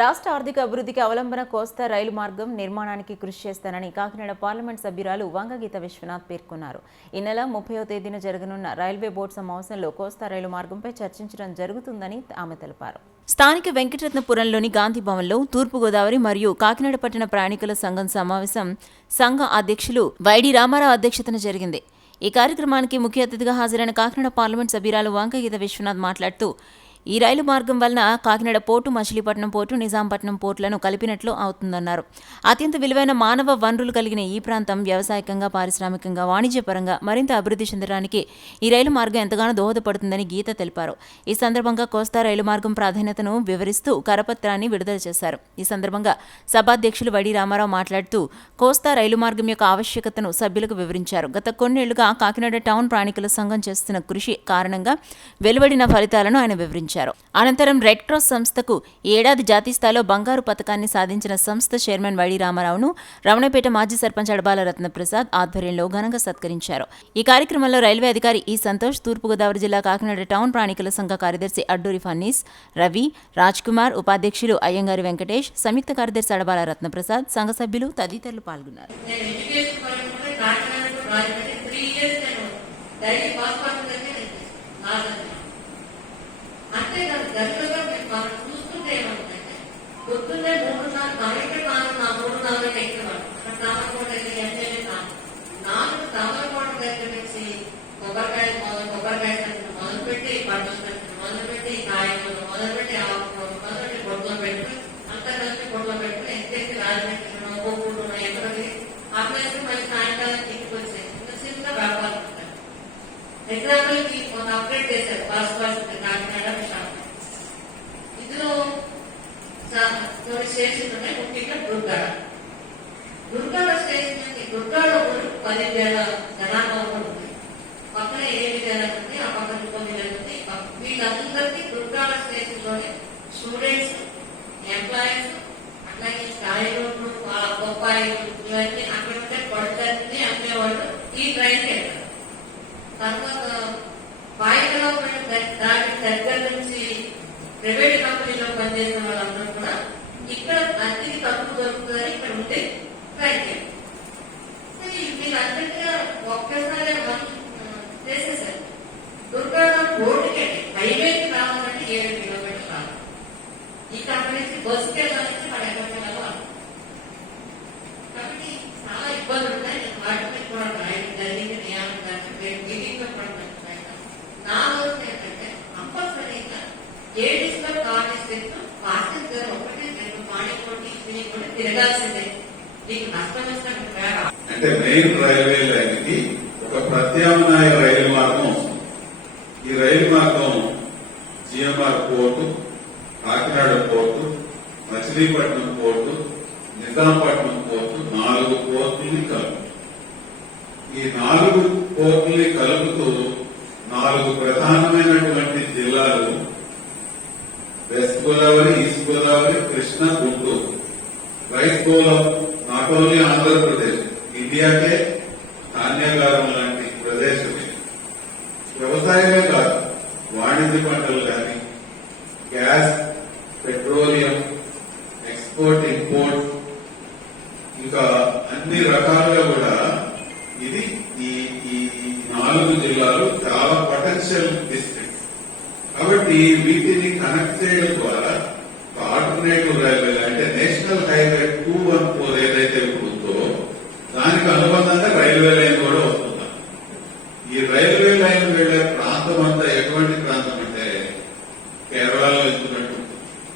రాష్ట్ర ఆర్థిక అభివృద్ధికి అవలంబన కోస్తా రైలు మార్గం నిర్మాణానికి కృషి చేస్తానని కాకినాడ పార్లమెంట్ సభ్యురాలు వంగగీత విశ్వనాథ్ పేర్కొన్నారు. ఈ నెల 30వ తేదీన జరగనున్న రైల్వే బోర్డు సమావేశంలో కోస్తా రైలు మార్గంపై చర్చించడం జరుగుతుందని ఆమె తెలిపారు. స్థానిక వెంకటరత్నపురంలోని గాంధీ భవన్లో తూర్పుగోదావరి మరియు కాకినాడ పట్టణ ప్రయాణికుల సంఘం సమావేశం సంఘ అధ్యక్షులు వైడి రామారావు అధ్యక్షతన జరిగింది. ఈ కార్యక్రమానికి ముఖ్య అతిథిగా హాజరైన కాకినాడ పార్లమెంట్ సభ్యురాలు వంగగీత విశ్వనాథ్ మాట్లాడుతూ ఈ రైలు మార్గం వలన కాకినాడ పోర్టు, మచిలీపట్నం పోర్టు, నిజాంపట్నం పోర్టులను కలిపినట్లు అవుతుందన్నారు. అత్యంత విలువైన మానవ వనరులు కలిగిన ఈ ప్రాంతం వ్యవసాయకంగా, పారిశ్రామికంగా, వాణిజ్యపరంగా మరింత అభివృద్ధి చెందడానికి ఈ రైలు మార్గం ఎంతగానో దోహదపడుతుందని గీత తెలిపారు. ఈ సందర్భంగా కోస్తా రైలు మార్గం ప్రాధాన్యతను వివరిస్తూ కరపత్రాన్ని విడుదల చేశారు. ఈ సందర్భంగా సభాధ్యక్షులు వడి రామారావు మాట్లాడుతూ కోస్తా రైలు మార్గం యొక్క ఆవశ్యకతను సభ్యులకు వివరించారు. గత కొన్నేళ్లుగా కాకినాడ టౌన్ ప్రయాణికుల సంఘం చేస్తున్న కృషి కారణంగా వెలువడిన ఫలితాలను ఆయన వివరించారు. అనంతరం రెడ్ క్రాస్ సంస్థకు ఏడాది జాతీయ స్థాయిలో బంగారు పథకాన్ని సాధించిన సంస్థ చైర్మన్ వైడి రామారావును రమణపేట మాజీ సర్పంచ్ అడబాల రత్నప్రసాద్ ఆధ్వర్యంలో ఘనంగా సత్కరించారు. ఈ కార్యక్రమంలో రైల్వే అధికారి ఈ సంతోష్, తూర్పుగోదావరి జిల్లా కాకినాడ టౌన్ ప్రాణికుల సంఘ కార్యదర్శి అడ్డూరి ఫన్నీస్, రవి, రాజ్ కుమార్, ఉపాధ్యక్షులు అయ్యంగారి వెంకటేష్, సంయుక్త కార్యదర్శి అడబాల రత్నప్రసాద్, సంఘ సభ్యులు తదితరులు పాల్గొన్నారు. అంతేకాదు గతంలో మనం చూస్తుంటే ఏమంటే పొద్దున్నే 3-4 మనకి 3-4 ఎక్కువ తామరకోట ఎమ్మెల్యే 4 తామరకోట దగ్గర నుంచి కొబ్బరికాయ మొదలుపెట్టి పంటలు మొదలుపెట్టి కాయలు మొదలుపెట్టి ఆకుకూరలు మొదలుపెట్టి పొట్టులో పెట్టుకుని అంతా కలిసి పొట్టులో పెట్టుకుని ఎంతేసి రాజమండ్రి ఒక్కొక్కడు ఎక్కడికి అట్లయితే మళ్ళీ సాయంకాలం ఇంటికి వచ్చాయి చిన్న వ్యాపారం ఉంటాయి. ఎగ్జాంపుల్ కి మనం అప్డేట్ చేశారు కాకినాడ ఇందులో కొన్ని స్టేషన్స్ ఉన్నాయి. ముఖ్యంగా దుర్గాడ స్టేషన్ దుర్గాడ 10,000 జనాభా ఉంటుంది. పక్కన 7,000 ఉంది, ఆ పక్కన 9,000 ఉంది. వీళ్ళందరికీ దుర్గాడ స్టేషన్ లోనే స్టూడెంట్స్, ఎంప్లాయీస్, అట్లాగే కాయగూరలు, బొప్పాయిలు ఇవన్నీ అక్కడ ఉంటే పడుతుంది అమ్మేవాళ్ళు ఈ ట్రైన్కి వెళ్తారు. తర్వాత బాయిలో దాని దగ్గర నుంచి ప్రైవేట్ కంపెనీలో పనిచేసిన వాళ్ళందరూ కూడా ఇక్కడ అతిథి తక్కువ దొరుకుతుందని ఇక్కడ ఉంటే ట్రైన్ వీళ్ళందరికీ ఒక్కసారి మనం చేసేసారు. దుర్గారావు రోడ్డుకి హైవేకి రావాలంటే 7 కిలోమీటర్లు రావాలి. ఈ కంపెనీ నుంచి బస్సుకి వెళ్ళాలంటే మన ఎక్కడికి వెళ్ళాలి. కాబట్టి చాలా ఇబ్బందులు ఉన్నాయి. నేను వాటి మీద కూడా రాయడం జరిగింది. మీటింగ్ లో కూడా నా రోజు ఏంటంటే కంపల్సరీగా ఏడిస్లో కాలేజ్ పాసెంజర్ ఒకటి 2 పాణికోటి కూడా తిరగాల్సిందే. మీకు నష్టం అంటే మెయిన్ రైల్వే లైన్ కి ఒక ప్రత్యామ్నాయ రైలు మార్గం వస్తుంది. ఈ రైలు మార్గం GMR port, Kakinada port, Machilipatnam port, Nizampatnam port 4 పోర్టుల్ని కలుపుతుంది. ఈ 4 పోర్టుల్ని కలుపుతూ 4 ప్రధానమైనటువంటి జిల్లాలు west Godavari, east Godavari, Krishna, Guntur. Rice bowl of not only Andhra Pradesh, ఇండియాకే ధాన్యాగారం లాంటి ప్రదేశం. వ్యవసాయమే కాదు, వాణిజ్య పంటలు కానీ, గ్యాస్, పెట్రోలియం, ఎక్స్పోర్ట్, ఇంపోర్ట్, ఇంకా అన్ని రకాలుగా కూడా ఇది ఈ 4 జిల్లాలు చాలా పొటెన్షియల్ డిస్ట్రిక్ట్స్. కాబట్టి వీటిని కనెక్ట్ చేయడం ద్వారా ఆల్టర్నేటివ్ రైల్వే అంటే నేషనల్ హైవే 214 ఏదైతే ఉందో దానికి అనుబంధంగా రైల్వే లైన్ కూడా వస్తుంది. ఈ రైల్వే లైన్ వెళ్లే ప్రాంతం అంతా ఎటువంటి